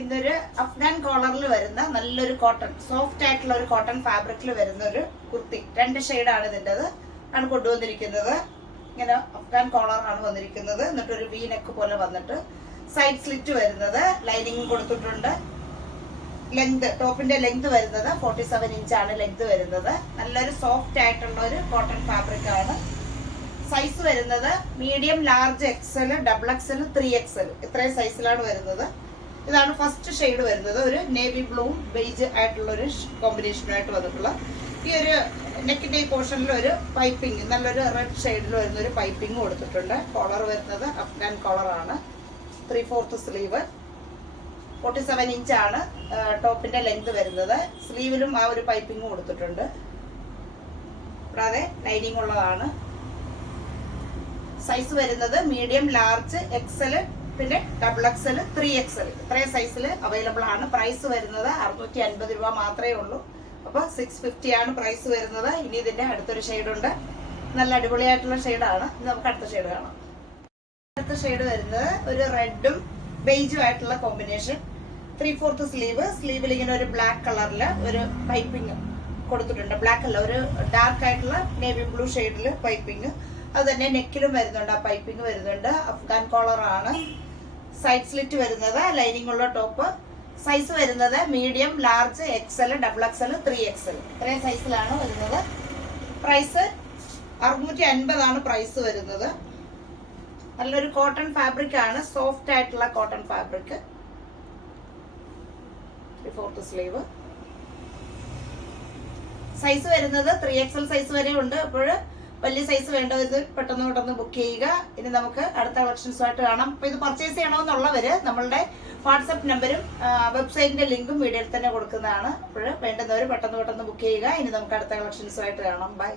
ഇന്നൊരു അഫ്ഗാൻ കോളറിൽ വരുന്ന നല്ലൊരു കോട്ടൺ സോഫ്റ്റ് ആയിട്ടുള്ള ഒരു കോട്ടൺ ഫാബ്രിക്കിൽ വരുന്ന ഒരു കുർത്തി. 2 ഷെയ്ഡാണ് ഇതിൻ്റെത് ആണ് കൊണ്ടുവന്നിരിക്കുന്നത്. ഇങ്ങനെ അഫ്ഗാൻ കോളറാണ് വന്നിരിക്കുന്നത്. എന്നിട്ടൊരു വി നെക്ക് പോലെ വന്നിട്ട് സൈഡ് സ്ലിറ്റ് വരുന്നത്, ലൈനിങ് കൊടുത്തിട്ടുണ്ട്. ലെങ്ത്, ടോപ്പിന്റെ ലെങ്ത് വരുന്നത് 47 ഇഞ്ചാണ് ലെങ്ത് വരുന്നത്. നല്ലൊരു സോഫ്റ്റ് ആയിട്ടുള്ള ഒരു കോട്ടൺ ഫാബ്രിക് ആണ്. സൈസ് വരുന്നത് medium, large, XL, double XL, 3XL ഇത്രയും സൈസിലാണ് വരുന്നത്. ഇതാണ് ഫസ്റ്റ് ഷെയ്ഡ് വരുന്നത്. ഒരു നേവി ബ്ലൂ ബേജ് ആയിട്ടുള്ള ഒരു കോമ്പിനേഷനായിട്ട് വന്നിട്ടുള്ള ഈ ഒരു നെക്കിന്റെ ഈ പോർഷനിൽ ഒരു പൈപ്പിംഗ്, നല്ലൊരു റെഡ് ഷെയ്ഡിൽ വരുന്ന ഒരു പൈപ്പിംഗ് കൊടുത്തിട്ടുണ്ട്. കോളർ വരുന്നത് അഫ്ഗാൻ കോളറാണ്. 3/4 സ്ലീവ്, 47 ഇഞ്ചാണ് ടോപ്പിന്റെ ലെങ്ത് വരുന്നത്. സ്ലീവിലും ആ ഒരു പൈപ്പിംഗ് കൊടുത്തിട്ടുണ്ട്. കൂടാതെ ലൈനിങ് ഉള്ളതാണ്. സൈസ് വരുന്നത് മീഡിയം, ലാർജ്, എക്സൽ, പിന്നെ ഡബിൾ എക്സൽ, 3XL ഇത്രയും സൈസിൽ അവൈലബിൾ ആണ്. പ്രൈസ് വരുന്നത് 650 രൂപ മാത്രമേ ഉള്ളൂ. അപ്പോൾ 650 ആണ് പ്രൈസ് വരുന്നത്. ഇനി ഇതിന്റെ അടുത്തൊരു ഷെയ്ഡുണ്ട്, നല്ല അടിപൊളിയായിട്ടുള്ള ഷെയ്ഡാണ്. നമുക്ക് അടുത്ത ഷെയ്ഡ് കാണാം. അടുത്ത ഷെയ്ഡ് വരുന്നത് ഒരു റെഡും ബേജും ആയിട്ടുള്ള കോമ്പിനേഷൻ. 3/4 സ്ലീവ്, സ്ലീവിൽ ഇങ്ങനെ ഒരു ബ്ലാക്ക് കളറിൽ ഒരു പൈപ്പിംഗ് കൊടുത്തിട്ടുണ്ട്. ബ്ലാക്ക് അല്ല, ഒരു ഡാർക്ക് ആയിട്ടുള്ള നേവി ബ്ലൂ ഷെയ്ഡിൽ പൈപ്പിംഗ്. അത് തന്നെ നെക്കിലും വരുന്നുണ്ട്, ആ പൈപ്പിംഗ് വരുന്നുണ്ട്. അഫ്ഗാൻ കോളർ ആണ്. സൈഡ് സ്ലിറ്റ് വരുന്നത്, ലൈനിങ് ഉള്ള ടോപ്പ്. സൈസ് വരുന്നത് medium, large, XL, double XL, 3XL ഇത്രയും സൈസിലാണ് വരുന്നത്. പ്രൈസ് 650 ആണ് പ്രൈസ് വരുന്നത്. നല്ലൊരു കോട്ടൺ ഫാബ്രിക് ആണ്, സോഫ്റ്റ് ആയിട്ടുള്ള കോട്ടൺ ഫാബ്രിക്. 3/4 സ്ലീവ്. സൈസ് വരുന്നത് 3XL സൈസ് വരെ ഉണ്ട്. അപ്പോൾ വലിയ സൈസ് വേണ്ടവർ പെട്ടെന്ന് ബുക്ക് ചെയ്യുക. ഇനി നമുക്ക് അടുത്ത കളക്ഷൻസുമായിട്ട് കാണാം. അപ്പോൾ ഇത് പർച്ചേസ് ചെയ്യണമെന്നുള്ളവർ നമ്മളുടെ വാട്സപ്പ് നമ്പരും വെബ്സൈറ്റിന്റെ ലിങ്കും വീഡിയോയിൽ തന്നെ കൊടുക്കുന്നതാണ്. അപ്പോൾ വേണ്ടുന്നവർ പെട്ടെന്ന് ബുക്ക് ചെയ്യുക. ഇനി നമുക്ക് അടുത്ത കളക്ഷൻസുമായിട്ട് കാണാം. ബൈ.